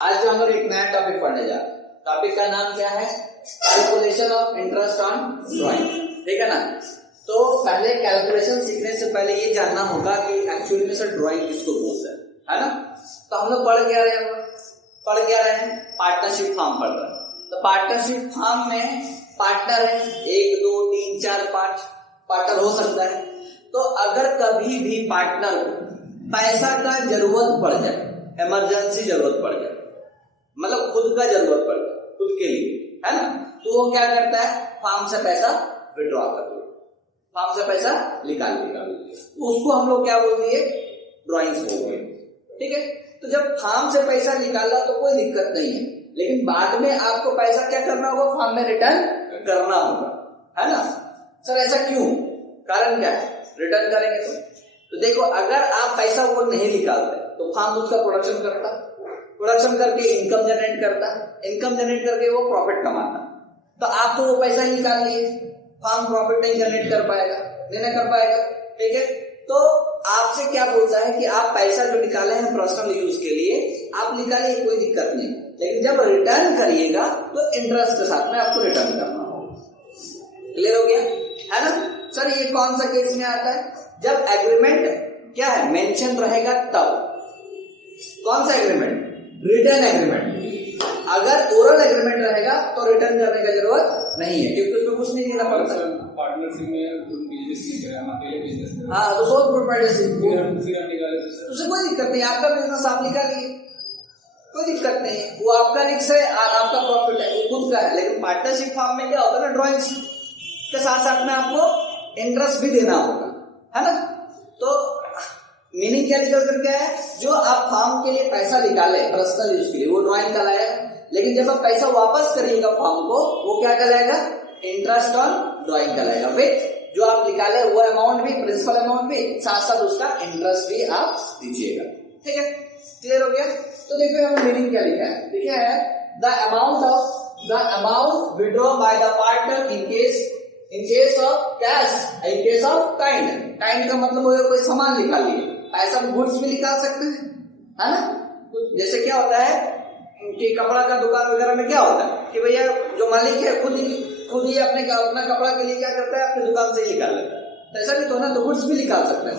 आज हम लोग एक नया टॉपिक पढ़ने जा रहे हैं। टॉपिक का नाम क्या है? Calculation of interest on drawing. ठीक है ना? तो पहले कैलकुलेशन सीखने से पहले ये जानना होगा कि एक्चुअली में सर ड्राइंग किसको बोलते है ना? तो हम लोग पढ़ क्या रहे हैं? पार्टनरशिप फॉर्म पढ़ रहे हैं। तो पार्टनरशिप फॉर्म में पार्टनर है 1 2 3 4 5 पार्टनर हो सकता है। तो अगर कभी भी पार्टनर को पैसा का जरूरत पड़ जाए, इमरजेंसी जरूरत पड़ जाए, मतलब खुद का जरूरत पड़ जाए, खुद के लिए, है ना, तो वो क्या करता है? फॉर्म से पैसा विड्रॉ कर दिया, फॉर्म से पैसा निकाल देगा। तो उसको हम लोग क्या बोल दिए? ड्राइंग्स बोल दिए। ठीक है? तो जब फॉर्म से पैसा निकाला तो कोई दिक्कत नहीं है, लेकिन बाद में आपको पैसा क्या करना होगा? फॉर्म में रिटर्न करना होगा, है ना? सर ऐसा क्यों? कारण क्या है? रिटर्न करेंगे तो देखो, अगर आप पैसा वो नहीं निकालते तो फॉर्म उसका प्रोडक्शन करता, प्रोडक्शन करके इनकम जनरेट करता, इनकम जनरेट करके वो प्रॉफिट कमाता। तो आप तो वो पैसा ही निकाल लिए, फॉर्म प्रॉफिट नहीं जनरेट कर पाएगा, नहीं कर पाएगा। ठीक है? तो आपसे क्या बोलता है कि आप पैसा जो निकाले हैं पर्सनल यूज के लिए आप निकालिए, कोई दिक्कत नहीं, लेकिन जब रिटर्न करिएगा तो इंटरेस्ट के साथ में आपको रिटर्न करना होगा। क्लियर हो गया? है ना? सर ये कौन सा केस में आता है? जब एग्रीमेंट क्या है मेंशन रहेगा तब। कौन सा एग्रीमेंट? Return agreement. अगर ओरल एग्रीमेंट रहेगा तो रिटर्न करने की जरूरत नहीं है, क्योंकि उसमें कुछ नहीं देना पड़ता। पार्टनरशिप में बिजनेस नहीं करें, हम अकेले बिजनेस करें। हाँ, तो सोल प्रोप्राइटरशिप फिर हम निकाले उससे कोई दिक्कत नहीं, आपका बिजनेस आप निकालिए, कोई दिक्कत नहीं है, वो आपका रिस्क है, आपका प्रॉफिट है, वो खुद का है। लेकिन पार्टनरशिप फॉर्म में क्या होता है ना, ड्राइंग्स के साथ साथ में आपको इंटरेस्ट भी देना होगा, है ना? तो मीनिंग क्या निकल कर क्या है? जो आप फॉर्म के लिए पैसा निकाले पर्सनल यूज के लिए वो ड्राइंग कहलाएगा, लेकिन जब आप पैसा वापस करिएगा फॉर्म को, वो क्या कहलाएगा? इंटरेस्ट ऑन ड्राइंग कहलाएगा। फिर जो आप निकाले वो अमाउंट भी, प्रिंसिपल अमाउंट भी, साथ साथ उसका इंटरेस्ट भी आप दीजिएगा। ठीक है? क्लियर हो गया? तो देखो यहाँ मीनिंग क्या लिखा है? लिखा है the amount withdraw by the partner in case of cash, in case of kind. Kind का मतलब हो गया कोई सामान निकाल लिए, ऐसा गुड्स भी निकाल सकते हैं, है ना? जैसे क्या होता है कि कपड़ा का दुकान वगैरह में क्या होता है कि भैया जो मालिक है खुद ही अपना कपड़ा के लिए क्या करता है? अपनी दुकान से ही निकाल लेता है। ऐसा भी तो ना, तो गुड्स भी निकाल सकते हैं।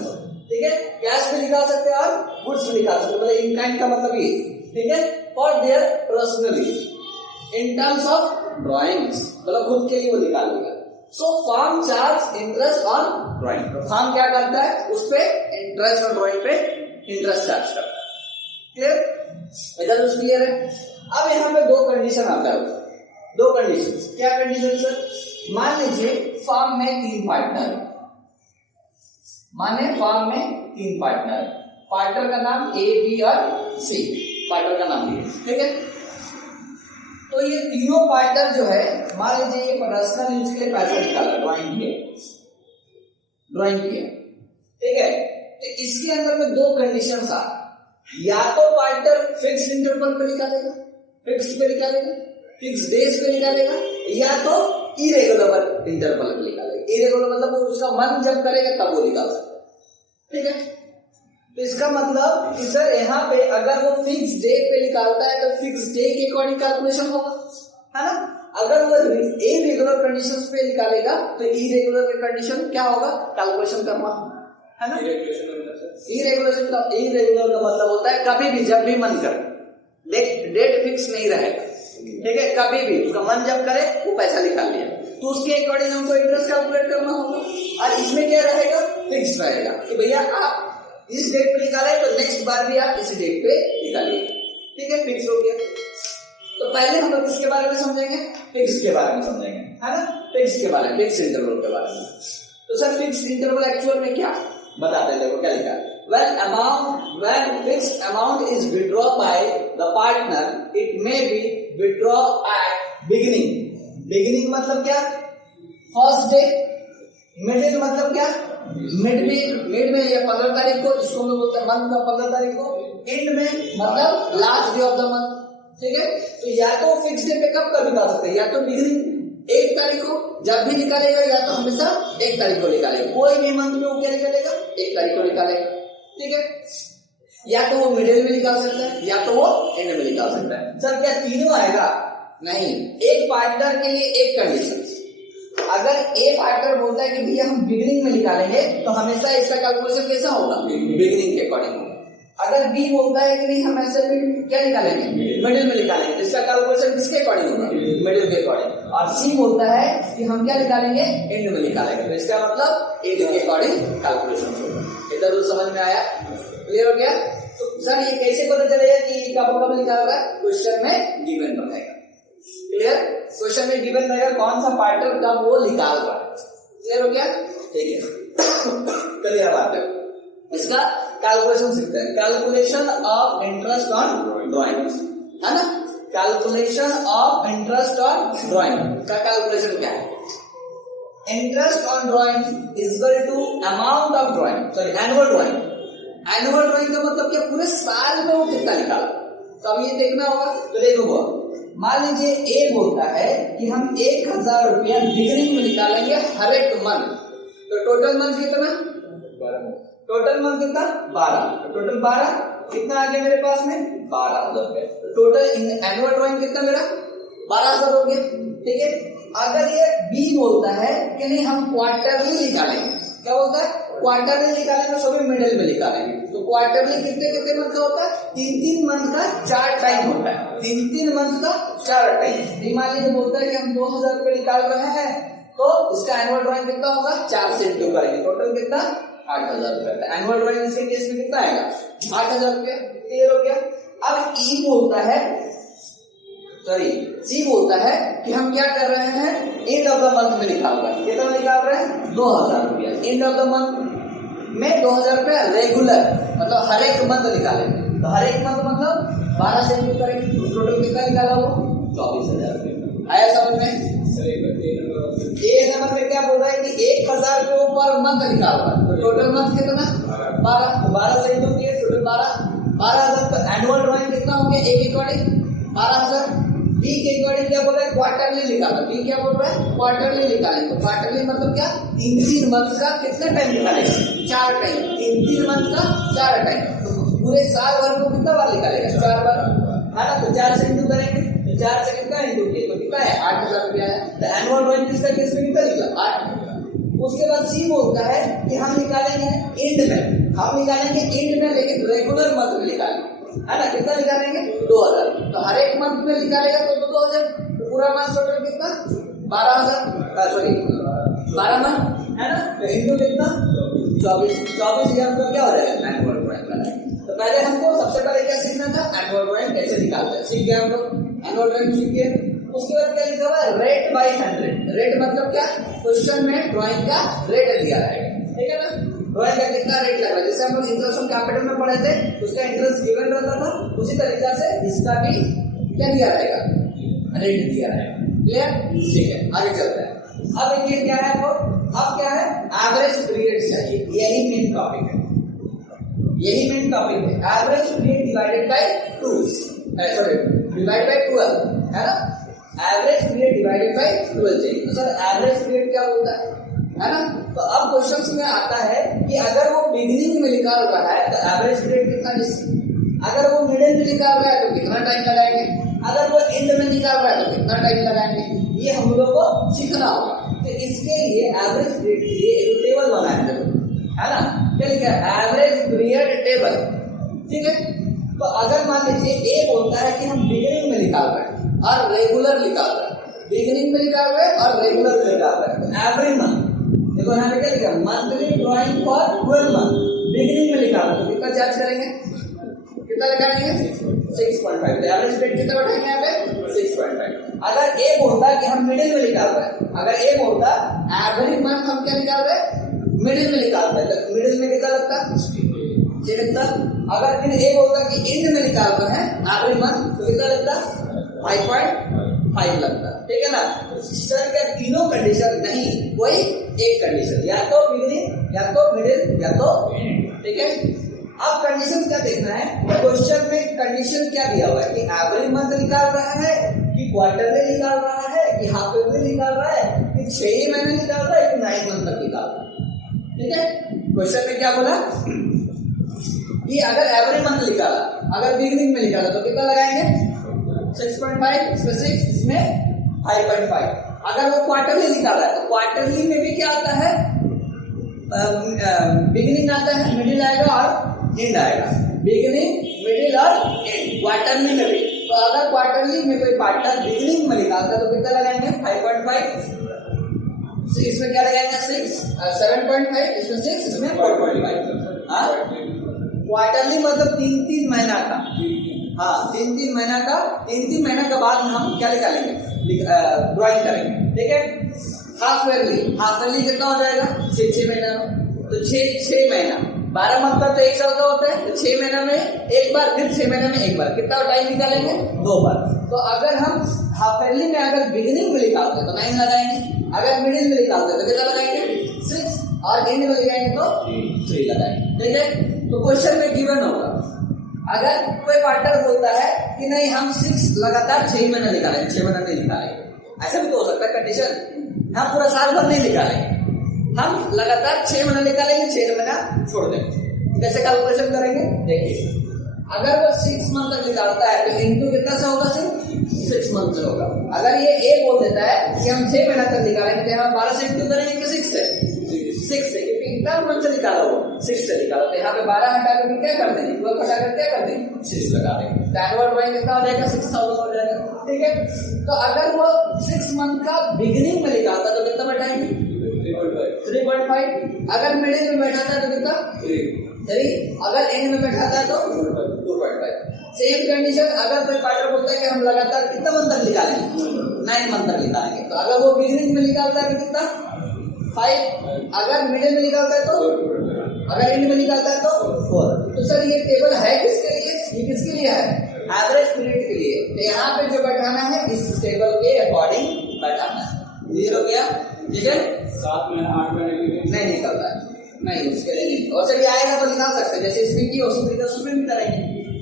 ठीक है? कैश भी निकाल सकते हैं और गुड्स भी निकाल सकते हैं, मतलब इन काइंड का मतलब ये। ठीक है? For their personally in terms of drawings, मतलब खुद के लिए वो निकाल लेगा। So form charge interest on drawing. तो फॉर्म क्या करता है? उस पे इंटरेस्ट ऑन ड्राइंग पे इंटरेस्ट चार्ज करता है। क्लियर? इधर उस क्लियर है? अब यहाँ पे दो कंडीशन आता है, दो कंडीशन। क्या कंडीशन सर? मान लीजिए फॉर्म में 3 पार्टनर, माने फॉर्म में 3 पार्टनर, पार्टनर का नाम ए बी और सी, पार्टनर का नाम ये। ठीक है? तो ये तीनों पार्टनर जो है, मान लीजिए ये पर्सनल यूज के लिए पैसा निकाला, ड्राइंग किया। ठीक है? तो इसके अंदर में दो कंडीशंस आ, या तो पार्टनर फिक्स इंटरवल पे निकालेगा, फिक्स डेज पे निकालेगा, या तो इरेगुलर इंटरवल पे निकालेगा। इरेगुलर मतलब वो उसका मन जब करेगा तब वो निकाल सकता है। ठीक है? तो इसका मतलब कि सर यहाँ पे अगर वो फिक्स डे पे निकालता है तो फिक्स डे के अकॉर्डिंग कैलकुलेशन होगा, है ना? अगर वो इरेगुलर कंडीशंस पे निकालेगा तो इरेगुलर के कंडीशन क्या होगा? कैलकुलेशन करना, है ना? इरेगुलर का मतलब होता है कभी भी जब भी मन करे, डेट फिक्स नहीं रहेगा। ठीक है? कभी भी उसका मन जब करे वो पैसा निकाल लिया, तो उसके अकॉर्डिंग हमको इंटरेस्ट कैलकुलेट करना होगा। और इसमें क्या रहेगा? फिक्स रहेगा कि भैया आप इस डेट पे निकाले तो नेक्स्ट बार भी आप इस डेट पे निकालिए। ठीक है? फिक्स हो गया। तो पहले हम लोग किसके बारे में समझेंगे? फिक्स के बारे में समझेंगे, है ना? फिक्स के बारे में, फिक्स इंटरवल के बारे में। तो सर फिक्स इंटरवल एक्चुअल में क्या बताते हैं? देखो क्या लिखा है। When fixed amount is withdrawn by the partner, it may be withdrawn at beginning. Beginning मतलब क्या? First day. मिडिल मतलब क्या? मिड में या 15 तारीख को, जिसको हम लोग बोलते हैं मंथ का 15 तारीख को। एंड में मतलब last day of the month. ठीक है? तो या तो फिक्स डे पे कब निकाल सकते हैं, या तो बिगिनिंग 1 तारीख को जब भी निकालेगा, या तो हमेशा 1 तारीख को निकालेगा। कोई भी मंथ में वो क्या निकालेगा? 1 तारीख को निकालेगा। ठीक है? या तो वो मिडिल में निकाल सकता है या तो वो एंड में निकाल सकता है। सर क्या तीनों आएगा? नहीं, एक पार्टनर के लिए एक कंडीशन। अगर ए पार्टनर बोलता है कि भैया हम बिगिनिंग में निकालेंगे तो हमेशा इसका कैलकुलेशन कैसा होगा? बिगिनिंग के अकॉर्डिंग होगा। अगर बी बोलता है कि नहीं हम ऐसे क्या निकालेंगे? मिडिल में निकालेंगे, तो इसका कैलकुलेशन किसके अकॉर्डिंग होगा? मिडिल के अकॉर्डिंग। और सी बोलता है कि हम क्या निकालेंगे? एंड में निकालेंगे, तो इसका मतलब एंड के अकॉर्डिंग कैलकुलेशन होगा। इधर तो समझ में आया? क्लियर हो गया? तो सर ये कैसे पता चलेगा कि कब निकाल रहा है? क्वेश्चन में गिवन बताएगा। क्लियर? क्वेश्चन में गिवन रहेगा कौन सा पार्टनर कब वो निकाल रहा है। क्लियर हो गया? ठीक है, क्लियर बात है। इसका कैलकुलेशन सीखते हैं। Calculation of interest on drawing, है ना? Calculation of interest on drawing का कैलकुलेशन क्या है? Interest on drawing is equal to amount of drawing, sorry annual drawing. Annual drawing का मतलब क्या? पूरे साल में वो कितना निकाला, तो अब ये देखना होगा। तो देखो, मान लीजिए ए बोलता है कि हम 1000 रुपया बिगिनिंग में निकालेंगे हर एक मंथ, तो टोटल मंथ कितना? 12। टोटल मंथ कितना? 12। टोटल 12 कितना आ गया मेरे पास में? 12,000 रुपया। टोटल एनुअल ड्राइंग कितना मेरा? 12,000 हो गया। ठीक है। अगर ये बी बोलता है कि नहीं हम क्वार्टरली निकालेंगे, क्या बोलता है? क्वार्टरली निकालेंगे, सभी मिडिल में निकालेंगे। तो क्वार्टरली कितने कितने मंथ का होता है? 3-3 मंथ का 4 टाइम होता है। 3-3 मंथ का 4 टाइम। मान लीजिए बोलता है कि हम 2000 रुपये निकाल रहे हैं, तो इसका एनुअल ड्राइंग कितना होगा? 4 से इंटू करेंगे, टोटल कितना? 8,000 रुपए। एनुअल ड्राइंग इसके केस में कितना आएगा? 8,000 रुपया। क्लियर हो गया? अब ई बोलता है, सॉरी सी बोलता है कि हम क्या कर रहे हैं? एंड ऑफ द मंथ में निकाल रहे हैं। कितना निकाल रहे हैं? 2000 रुपया। एंड ऑफ द मंथ में 2000 रुपया रेगुलर, मतलब हर एक मंथ निकालेंगे। तो हर एक मंथ मतलब 12 से इंटू करेंगे, टोटल कितना निकाला वो? 24,000 रुपया। आया समझ में? ए नंबर में क्या बोल रहा है कि 1000 रुपये पर मंथ निकाल रहा है, तो टोटल मंथ कितना? 12। 12 से इंटू किए, टोटल 12,000। तो एनुअल ड्राइंग कितना हो गया? एक अकॉर्डिंग 12,000। बी के अकॉर्डिंग क्या बोल रहा है? क्वार्टरली निकालो। बी क्या बोल रहा है? क्वार्टरली निकालेंगे। तो क्वार्टरली मतलब क्या? 3-3 मंथ का कितना टाइम निकालेगा? 4 टाइम। 3-3 मंथ का 4 टाइम, तो पूरे साल भर को कितना बार निकालेगा? 4 बार, है ना? तो 4 से इंटू करेंगे, तो 4 से कितना इंटू किए तो कितना है? 8,000 रुपया है। तो एनुअल ड्राइंग किसका केस में कितना निकला? 8। उसके बाद सी बोलता है कि हम निकालेंगे एंड में, हम निकालेंगे एंड में, लेकिन रेगुलर मंथ में निकालेंगे, है ना? कितना निकालेंगे? 2000। तो हर एक मंथ में निकालेगा तो 2000, तो पूरा मंथ टोटल कितना? 12,000, सॉरी 12 मंथ, है ना? तो इंटू कितना? 24,000 का क्या हो जाएगा? Annual drawing. तो पहले हमको सबसे पहले क्या सीखना था? एनुअल ड्राइंग कैसे निकालते हैं, सीख गए हम लोग। एनुअल ड्राइंग सीख गए। उसके बाद क्या लिखा हुआ है? Rate by 100। रेट मतलब क्या? क्वेश्चन में ड्राइंग का रेट दिया रहेगा, ठीक है ना? ड्राइंग का कितना रेट लग रहा है, जैसे हम लोग इंटरेस्ट ऑन कैपिटल में पढ़े थे, उसका इंटरेस्ट गिवन रहता था, उसी तरीका से इसका भी क्या दिया रहेगा? रेट दिया रहेगा। क्लियर? ठीक है, आगे चलते हैं। अब देखिए क्या है, अब क्या है? एवरेज पीरियड चाहिए। यही मेन टॉपिक है, यही मेन टॉपिक है। Average period divided by 2, sorry divide by 12, है ना? एवरेज पीरियड डिवाइडेड बाय 12 चाहिए। तो सर एवरेज पीरियड क्या होता है ना? तो अब क्वेश्चन में आता है कि अगर वो बिगिनिंग में निकाल रहा है तो एवरेज पीरियड कितना निश्चित, अगर वो मिडिल में निकाल रहा है तो कितना टाइम लगाएंगे, अगर वो एंड में निकाल रहा है तो कितना टाइम लगाएंगे, ये हम लोग को सीखना होगा। तो इसके लिए एवरेज पीरियड के लिए एक टेबल बनाएंगे, है ना? क्या लिखा है? एवरेज पीरियड टेबल, ठीक है? तो अगर मान लीजिए ए बोलता है कि हम बिगिनिंग में निकाल रहे हैं और रेगुलर निकाल रहे हैं, बिगिनिंग में निकाल रहे हैं और रेगुलर में निकाल रहे हैं, एवरी मंथ, देखो यहाँ पे क्या लिखा? Monthly drawing for 12 month. Beginning में निकाल तो कितना चार्ज करेंगे? कितना लगाएंगे? 6.5। एवरेज रेट कितना बैठेंगे यहाँ पे? 6.5। अगर ए बोलता है कि हम मिडिल में निकाल रहे हैं, अगर ए बोलता एवरी मंथ हम क्या निकाल रहे हैं? मिडिल में निकाल रहे हैं, तो मिडिल में कितना लगता है? लगता। अगर फिर ए बोलता कि एंड में निकाल रहे हैं एवरी मंथ, तो कितना लगता? 5.5 लगता, ठीक है ना? सर क्या तीनों कंडीशन नहीं, कोई एक कंडीशन, या तो बिगिनिंग या तो मिडिल या तो एंड, ठीक है? अब कंडीशन क्या देखना है? क्वेश्चन में कंडीशन क्या दिया हुआ है कि एवरी मंथ निकाल रहा है, कि क्वार्टरली निकाल रहा है, कि हाफ ईयरली निकाल रहा है, कि 6 महीने निकाल रहा है, कि 9 मंथ तक निकाल रहा है, ठीक है? क्वेश्चन में क्या बोला ये अगर एवरी मंथ निकाला, अगर बिगिनिंग में निकाला तो कितना लगाएंगे 6.5, इसमें 6, इसमें 5.5। अगर वो क्वार्टरली निकाला है तो क्वार्टरली में भी क्या आता है, बिगिनिंग आता है, मिडिल आएगा और एंड आएगा, बिगिनिंग मिडिल और एंड क्वार्टरली में भी। तो अगर क्वार्टरली में कोई पार्टनर बिगिनिंग में निकालता है तो कितना लगाएंगे 5.5, इसमें क्या लगाएंगे 6, 7.5, इसमें 6, इसमें 4.5। क्वार्टरली मतलब 3-3 महीना का, हाँ 3-3 महीना का, 3-3 महीना के बाद हम क्या निकालेंगे, ड्राइंग करेंगे, ठीक है। हाफ ईयरली, हाफ ईयरली कितना हो जाएगा 6 महीना में, तो 6 महीना, 12 मंथ का तो 1 साल का होता है, तो 6 महीना में एक बार, फिर 6 महीना में एक बार, कितना टाइम निकालेंगे 2 बार। तो अगर हम हाफ ईयरली में अगर बिगिनिंग में निकालते तो 9 लगाएंगे, अगर मिडिल में निकालते तो कितना लगाएंगे 6, और एंड में लगाएंगे तो 3 लगाएंगे, ठीक है। तो क्वेश्चन में गिवन होगा, अगर कोई पार्टनर बोलता है कि नहीं हम 6 लगातार 6 महीना निकालेंगे, 6 महीना नहीं निकालेंगे, ऐसा भी तो हो सकता है कंडीशन, हम पूरा साल भर नहीं निकालेंगे, हम लगातार 6 महीना निकालेंगे, 6 महीना छोड़ देंगे। कैसे कैलकुलेशन करेंगे देखिए, अगर वो 6 मंथ तक निकालता है तो इंटू कितना से होगा, 6 मंथ से होगा। अगर ये ए बोल देता है कि हम 6 महीना तक निकालेंगे तो यहाँ 12 से इंटू करेंगे कि 6 से, क्योंकि कितना मंथ से निकाला हो 6 से निकाला, तो यहाँ पे 12 हटा कर क्या कर देंगे, 12 हटा कर क्या कर देंगे 6 लगा देंगे, तो एनुअल ड्राइंग कितना हो जाएगा 6000 हो जाएगा, ठीक है। तो अगर वो 6 मंथ का बिगिनिंग में निकालता तो कितना बैठाएंगे 3.5, अगर मिडिल में बैठाता है तो कितना 3, अगर एंड में बैठाता है तो 2.5। सेम कंडीशन, अगर कोई पार्टनर बोलता है कि हम लगातार कितना मंथ तक निकालेंगे 9 मंथ तक निकालेंगे, तो अगर वो बिगिनिंग में निकालता है तो कितना 5, अगर मिडिल में निकालता है तो, अगर एंड में निकालता है तो 4। तो सर ये टेबल है किसके लिए, ये किसके लिए है, एवरेज पीरियड के लिए। तो यहाँ पे जो बैठाना है इस टेबल के अकॉर्डिंग बैठाना है, क्लियर हो गया, ठीक है। 7 महीना 8 महीने नहीं निकलता है, नहीं उसके लिए नहीं, और चलिए आएगा तो निकाल सकते हैं, जैसे इसमें की उसमें भी करेंगे,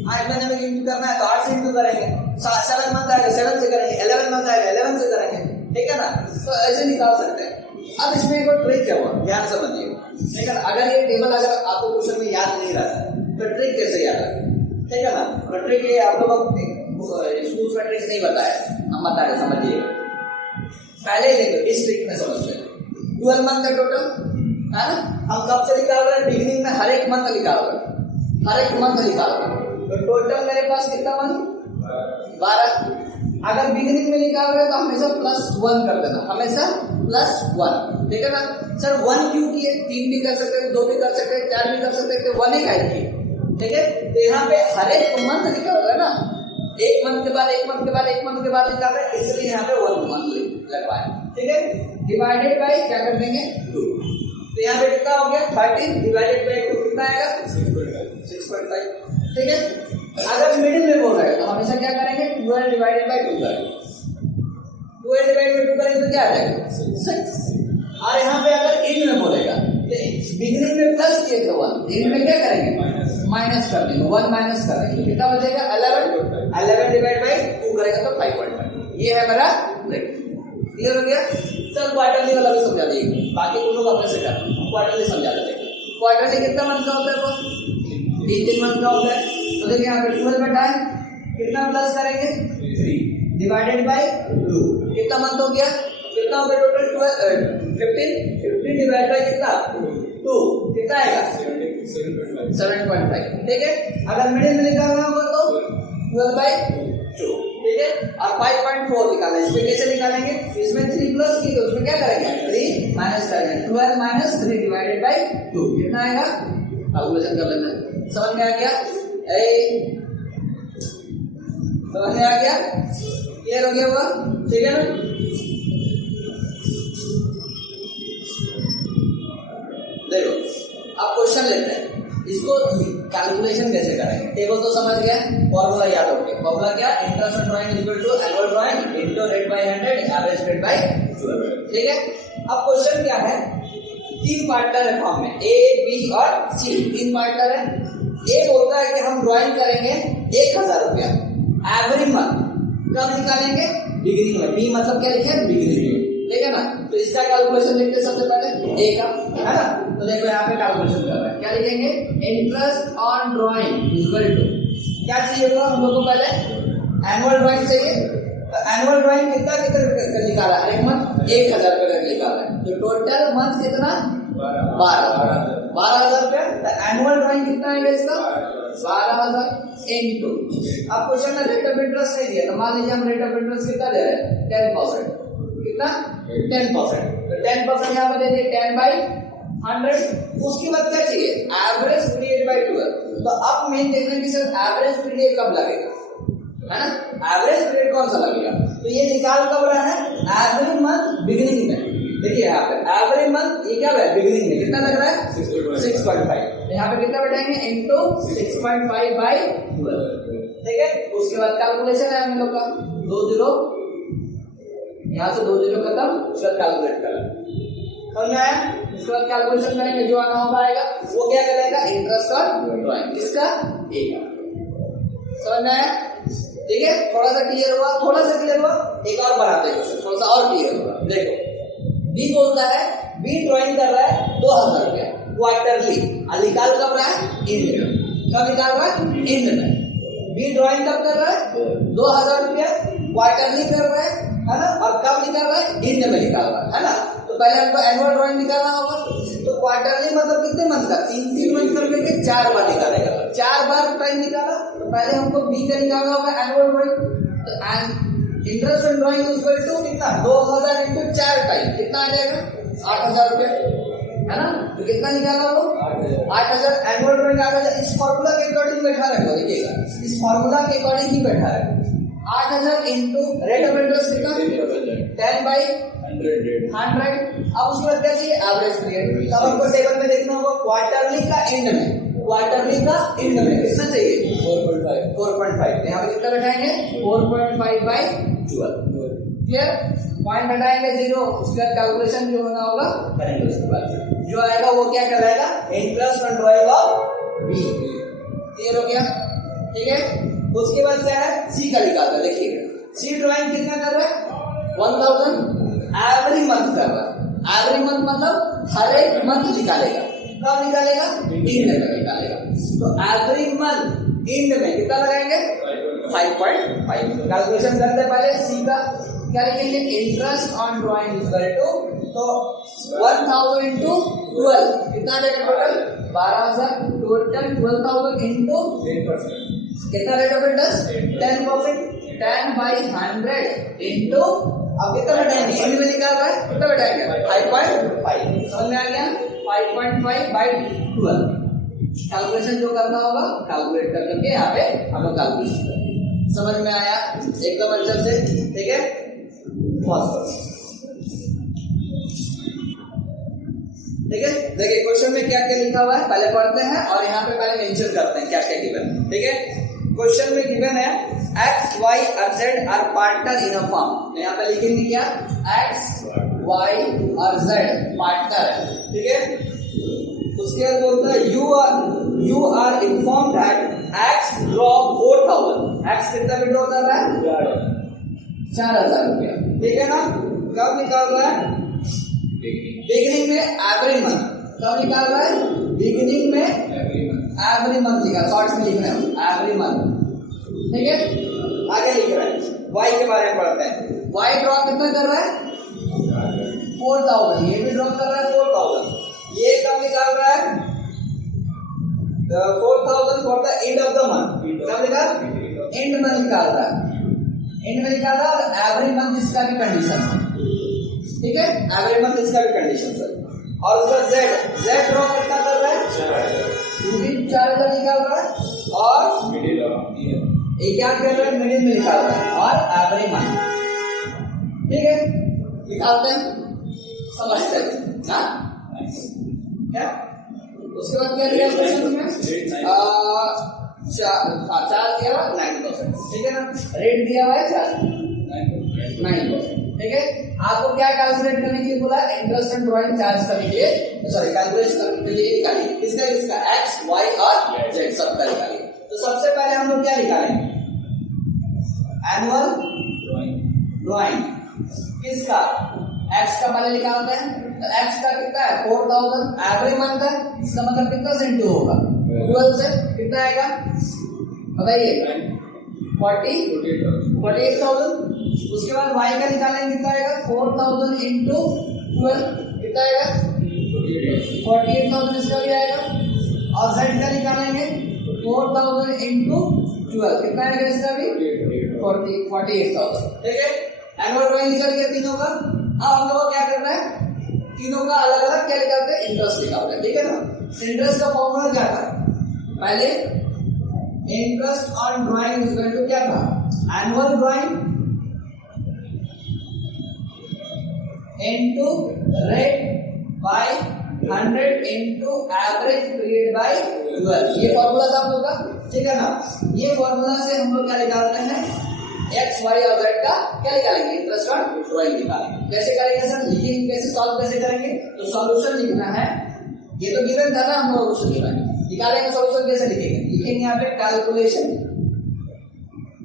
8 महीने में इंटू करना है तो 8 से इंटू करेंगे, 7 मंथ आएगा 7 से करेंगे, 11 मंथ आएगा 11 से करेंगे, ठीक है ना। तो ऐसे निकाल सकते हैं। अब इसमें एक ट्रिक है, वो ध्यान समझिए, लेकिन अगर ये टेबल अगर आपको क्वेश्चन में याद नहीं रहता तो ट्रिक कैसे याद रखें, ठीक है ना। तो ट्रिक ये आप लोग स्कूल में ट्रिक नहीं बताया, हम बता रहे, समझिए। पहले देखो इस ट्रिक में समझते हैं, 12 मंथ का टोटल है ना, हम कब से निकाल रहे हैं, बिगिनिंग में हर एक मंथ निकाल रहे हैं, हर एक मंथ निकाल रहे हैं, तो टोटल मेरे पास कितना मंथ 12। अगर बिगिनिंग में निकाल रहे हैं तो हमेशा +1 कर देना, हमेशा +1, ठीक है ना। सर 1 क्यों किए, 3 भी कर सकते हैं, 2 भी कर सकते हैं, 4 भी कर सकते हैं, 1 ही काहे किए, ठीक है। तो यहाँ पे हर एक मंथ निकाल रहे हैं ना, एक मंथ के बाद एक मंथ के बाद एक मंथ के बाद निकाल रहे हैं, इसलिए यहाँ पे 1 मंथ लगवाए, ठीक है। डिवाइडेड बाय क्या कर देंगे 2, तो यहाँ पे कितना हो गया 13 डिवाइडेड बाय 2 कितना आएगा 6.5, ठीक है। अगर मिडिल में बोल रहे हैं तो हमेशा क्या करेंगे 12 डिवाइडेड बाय 2 करेंगे, 12 डिवाइडेड बाय 2 करेंगे तो क्या आ जाएगा 6। और यहाँ पे अगर एंड में बोलेगा, बिगिनिंग में प्लस किए थे 1, एंड में क्या करेंगे माइनस कर देंगे, 1 माइनस कर देंगे, कितना बचेगा 11 डिवाइड बाय 2 करेगा तो 5.5। ये है मेरा ट्रिक, क्लियर हो गया। चल क्वार्टरली वाला भी समझा देंगे, बाकी तुम लोग अपने से कर, क्वार्टरली समझा देंगे। क्वार्टरली कितना मंथ का होता है, वो 3 मंथ का होता है। तो देखिए यहाँ पे 12 बैठा है, कितना प्लस करेंगे 3 डिवाइडेड बाय 2, कितना मंथ हो गया, कितना हो गया टोटल 15 डिवाइड बाय कितना 2, कितना आएगा 7.5, ठीक है। अगर मिडिल में निकालना होगा तो 12/2, ठीक है। और 5.4 निकालना, इसमें कैसे निकालेंगे, इसमें 3 प्लस की तो उसमें क्या करेंगे 3 माइनस करेंगे, 12 माइनस 3 डिवाइडेड बाय 2 कितना आएगा, कैलकुलेशन कर लेना। समझ में आ गया, समझ में आ गया, क्लियर हो गया हुआ, ठीक है ना। देखो अब क्वेश्चन लेते हैं, इसको कैलकुलेशन कैसे करेंगे, टेबल तो समझ गया, फॉर्मूला याद हो गया। फॉर्मूला क्या, interest on drawing equal to annual drawing into rate by 100 average rate by 12, ठीक है। अब क्वेश्चन क्या है, 3 पार्टनर है फॉर्म में, ए बी और सी, 3 पार्टनर है। ए बोलता है कि हम ड्राइंग करेंगे 1000 रुपया एवरी मंथ, कब निकालेंगे बिगिनिंग में, बी मतलब क्या लिखे बिगिनिंग में, ठीक है ना। तो इसका कैलकुलेशन देखते सबसे पहले ए का, है ना। तो देखो यहाँ पे कैलकुलेशन कर रहे हैं, क्या लिखेंगे? Interest on drawing equal to क्या चाहिए होगा हम लोग को? पहले एनुअल ड्राइंग चाहिए। तो एनुअल ड्राइंग कितना कितना निकाला? एक मंथ 1000 रुपये का निकाला है। तो टोटल मंथ कितना? 12,000 रुपये। एनुअल ड्राइंग कितना है इसका? 12,000 इंटू। अब क्वेश्चन में रेट ऑफ इंटरेस्ट नहीं दिया, तो मान लीजिए हम रेट ऑफ इंटरेस्ट कितना दे रहे हैं? 10%। कितना? 10%। तो 10% यहाँ पे दे दिए 10/100। उसके बाद क्या चाहिए? Average period by 12। तो अब मेन देखना कि सर एवरेज पीरियड कब लगेगा, है ना? एवरेज पीरियड कौन सा लगेगा? तो ये निकाल कब रहा है? एवरी मंथ बिगिनिंग में। देखिए यहाँ पे एवरी मंथ ये क्या है? बिगिनिंग में कितना लग रहा है? 6.5। यहाँ पे कितना बैठाएंगे? इंटू 6.5/12। ठीक है। उसके बाद कैलकुलेशन है हम लोग का 2 0, यहाँ से 2 0 खत्म। उसका कैलकुलेट करें, समझ में आया? उसके बाद कैलकुलेशन करेंगे, जो आना होगा आएगा। वो क्या करेगा? Interest on drawing. किसका? ए का। समझ में आया? ठीक है, थोड़ा सा क्लियर हुआ? थोड़ा सा क्लियर हुआ? एक और बनाते हैं, थोड़ा सा और क्लियर होगा। देखो बी बोलता है, बी ड्राइंग कर रहा है 2,000 रुपया क्वार्टरली। निकाल कब रहा है? इंड में। कब निकाल रहा है? इंड में। बी ड्राइंग कब कर रहा है? 2,000 रुपया क्वार्टरली कर रहा है ना? और कब निकाल रहा है? इंड में निकाल रहा है ना? तो पहले हमको एनुअल ड्राइंग निकालना होगा। तो क्वार्टरली मतलब कितने मंथ का? 3 मंथ करके 4 बार निकालेगा। 4 बार टाइम निकाला, तो पहले हमको बी का निकालना होगा एनुअल ड्राइंग। तो interest on drawing equal to कितना? 2,000 इंटू 4 टाइम कितना आ जाएगा? 8,000 रुपये, है ना? तो कितना निकाला वो? 8,000। Annual drawing 8,000। इस फॉर्मूला के अकॉर्डिंग बैठा रखो, देखिएगा इस फॉर्मूला के अकॉर्डिंग ही बैठा है। 8,000 इंटू रेट ऑफ इंटरेस्ट कितना? 10/100। अब उसके बाद क्या चाहिए? Average period. तब हमको टेबल में देखना होगा क्वार्टरली का एंड में। क्वार्टरली का एंड में कितना चाहिए? 4.5। यहाँ पे कितना बैठाएंगे? 4.5/12। क्लियर? पॉइंट बैठाएंगे 0। उसके बाद कैलकुलेशन जो होना होगा करेंगे। उसके बाद जो आएगा वो क्या कहलाएगा? Interest on drawing of B. Clear हो गया? ठीक है। उसके बाद क्या है? सी का निकालता है। देखिएगा सी ड्राइंग कितना कर रहा है? 1,000 एवरी मंथ कर रहा है। एवरी मंथ मतलब हर एक मंथ निकालेगा। कब निकालेगा? इंड में निकालेगा। तो एवरी मंथ इंड में कितना लगाएंगे? 5.5। कैलकुलेशन करते हैं पहले सी का। क्या लिखेंगे? Interest on drawing equal to, तो 1,000 इंटू 12 कितना देगा टोटल? 12,000। टोटल 12,000 इंटू कितना रेट ऑफ इंटरेस्ट? 10%। 10/100 इंटू, अब कितना बैठाएंगे? इंड में निकाल रहा है, कितना बैठाएंगे? 5.5। समझ में आ गया? 5.5/12। कैलकुलेशन जो करना होगा कैलकुलेट कर करके यहाँ पे हम लोग कैलकुलेशन करेंगे। समझ में आया? एकदम अच्छे से। ठीक है, ठीक है। देखिए क्वेश्चन में क्या क्या लिखा हुआ है पहले पढ़ते हैं, और यहाँ पे पहले मेंशन करते हैं क्या क्या गिवन है। ठीक है, क्वेश्चन में गिवन है x, y और z are partner in a firm. तो यहाँ पे लिखेंगे क्या? x, y और z पार्टनर है। ठीक है। उसके बाद बोलता है you are informed that x draw 4,000। x कितना विड्रॉ कर रहा है? 4,000 रुपया। ठीक है ना? कब निकाल रहा है? बिगिनिंग में एवरी मंथ। कब निकाल रहा है? बिगिनिंग में एवरी मंथ लिखा, शॉर्ट्स में लिखना है एवरी मंथ। ठीक है, आगे लिख रहा है y के बारे में पढ़ते हैं। y ड्रॉ कितना कर रहा है? 4,000। ये भी ड्रॉ कर रहा है 4,000। ये कब निकाल रहा है? 4,000 for the end of the month. कब निकाल? एंड में निकाल रहा है। एंड में निकाल रहा है एवरी मंथ, इसका भी कंडीशन है। ठीक है, एवरी मंथ इसका भी कंडीशन है। और उसका z ड्रॉ कितना कर रहा है? 4,000 निकाल रहा है। और ये क्या कर रहा है? मिडिल में निकाल रहा है। और एवरी मंथ। ठीक है, निकालते हैं, समझते हैं ना क्या? उसके बाद क्या दिया क्वेश्चन में? 4 दिया हुआ 9%। ठीक है ना? रेट दिया हुआ है 9%। ठीक है, आपको क्या कैलकुलेट करने के लिए बोला? इंटरेस्ट ऑन ड्राइंग चार्ज करने के लिए, सॉरी कैलकुलेट करने के लिए निकालिए। किसका? x, y और z सबका निकालिए। तो सबसे पहले हम लोग क्या निकालेंगे? Annual drawing. किसका? एक्स का पहले निकालते हैं, तो एक्स का कितना है 4000 एवरी मंथ है, इसका मतलब कितना से इंटू होगा 12 से, कितना आएगा बताइए 48,000। उसके बाद y का निकालेंगे कितना आएगा 4000 इंटू 12 कितना आएगा 48,000 इसका भी आएगा, और z का निकालेंगे 4000 इंटू 12 कितना आएगा इसका भी 48,000। ठीक है, एनुअल ड्राइंग निकल गया तीनों का। अब हम लोग को क्या करना है, तीनों का अलग अलग क्या निकालते हैं, इंटरेस्ट निकालते हैं। ठीक है ना, इंटरेस्ट का फॉर्मूला क्या था, पहले interest on drawing is equal to क्या था, annual drawing into rate by 100 into average period by 12, ये फॉर्मूला था हम लोग का। ठीक है ना, ये फॉर्मूला से हम लोग क्या निकालते हैं, एक्स वाई और जेड का क्या निकालेंगे, इंटरेस्ट ऑन ड्राइंग निकालेंगे। कैसे करेंगे सर, लिखेंगे कैसे, सॉल्व कैसे करेंगे, तो सॉल्यूशन लिखना है, ये तो गिवन था ना हम लोग, उसको निकालेंगे। सॉल्यूशन कैसे लिखेंगे, लिखेंगे यहाँ पे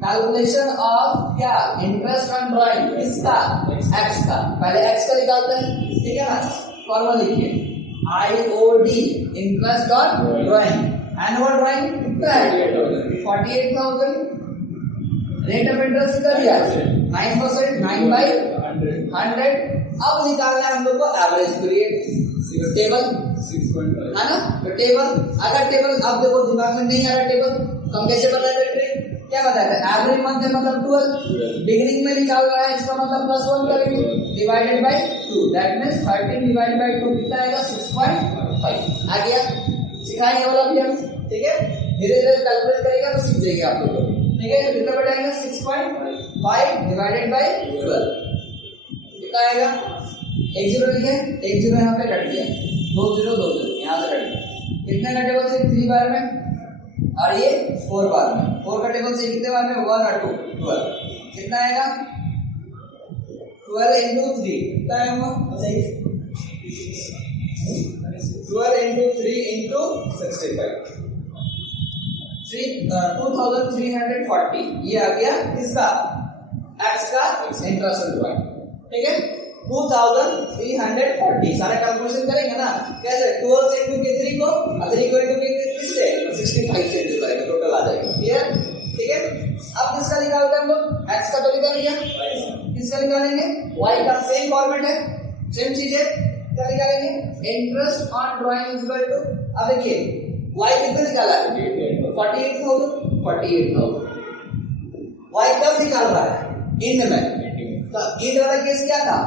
कैलकुलेशन ऑफ क्या, इंटरेस्ट ऑन ड्राइंग किसका, एक्स का। पहले एक्स का निकालते हैं, ठीक है ना, फॉर्मूला लिखिए IOD interest on drawing, annual drawing कितना है 48,000, रेट ऑफ इंटरेस्ट कितना दिया 9%, 9/100। अब निकालना है हम लोग को एवरेज पीरियड, टेबल 6.5 है ना, तो टेबल, अगर टेबल अब देखो दिमाग में नहीं आ रहा टेबल, तो हम कैसे बताएंगे ट्रिक, क्या बताया था, एवरेज मंथ है मतलब 12, बिगिनिंग में निकाल रहा है, इसका मतलब +1 करेंगे, divided by 2, that means 13 divided by 2 कितना आएगा 6.5 आ गया। सिखाएंगे वाला भी हम, ठीक है, धीरे धीरे कैलकुलेट करेगा तो सीख जाएंगे आप लोग। ठीक है, तो कितना बताएंगे 6.5 डिवाइडेड बाय 12 कितना आएगा, 1 0 लिखे, 1 0 यहाँ पे कट गया, 2 0 2 0 यहाँ से कट गया, कितने का टेबल से 3 बार में, और ये 4 बार में, 4 का टेबल से कितने बार में 1 और 2 12 कितना आएगा 12 into 3 कितना आएगा, 12 into 3 into 65 2340, ये आ गया किसका, एक्स का इंटरेस्ट ड्राइंग। ठीक है, 2340 सारा कैलकुलेशन करेंगे ना, कैसे 12 से इंटू के 3 को, 3 को इंटू के किससे 65 से इंटू करेंगे, टोटल आ जाएगा। क्लियर, ठीक है। अब किसका निकालते हैं हम लोग, एक्स का तो निकाल लिया, किसका निकालेंगे, वाई का सेम फॉर्मेट है, सेम चीज है, क्या निकालेंगे, interest on drawing is equal to, अब देखिए वाई कितना निकाला है 48,000, वाई कब निकाल रहा है, इंड में, तो इंड वाला केस क्या था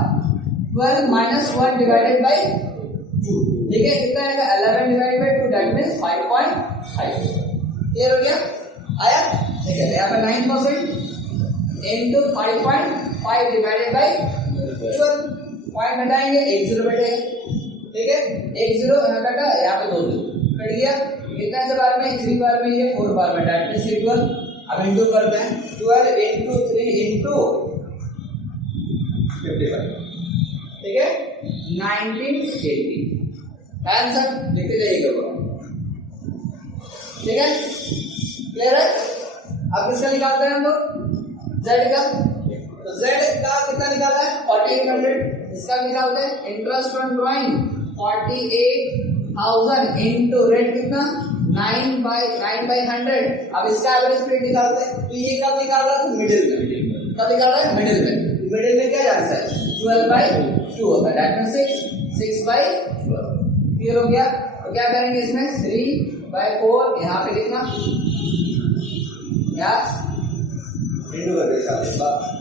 12 minus 1 divided by 2, ठीक है, कितना आएगा 11 divided by 2, that means 5.5। Clear हो गया, आया, ठीक है, यहाँ पे 9% into 5.5 divided by 12, पॉइंट हटाएंगे 1 0 बैठेगा, ठीक है, 1 0 यहाँ कटा, यहाँ पे 2 0 कट गया, कितना से बार में 3 बार में, ये 4 बार में, दैट मींस 12। अब इंटू करते हैं, 12 into 3 into 55, ठीक है, 1980 आंसर लिखते जाइएगा, ठीक है, क्लियर है। अब किसका निकालते हैं हम लोग, जेड का, तो जेड का कितना निकाला है 4800, इसका निकालते हैं, interest on drawing 48,000 into rate कितना 9/100। अब इसका एवरेज पीरियड निकालते हैं, तो ये कब निकाल रहा है, मिडिल में, कब निकाल रहा है, मिडिल में, मिडिल में क्या जाता है 12/2 होता है, दैट मींस 6/12। क्लियर हो गया, तो क्या करेंगे इसमें 3/4 यहाँ पे लिखना, या इंटू कर देगा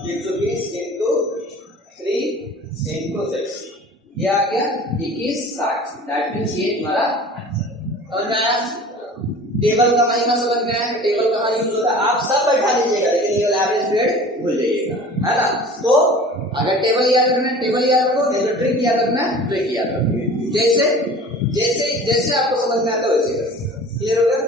120 इंटू 3 इंटू 6, ये आ गया 2160, दैट मींस ये तुम्हारा समझ में आया। टेबल का महिमा समझ में आया, टेबल कहाँ यूज होता है, आप सब बैठा लीजिएगा, लेकिन ये वाला एवरेज पीरियड भूल जाइएगा, है ना। तो अगर टेबल याद रखना है टेबल याद रखो, नहीं तो ट्रिक याद रखना है ट्रिक याद रखो, जैसे जैसे जैसे आपको समझ में आता है वैसे। क्लियर हो गया।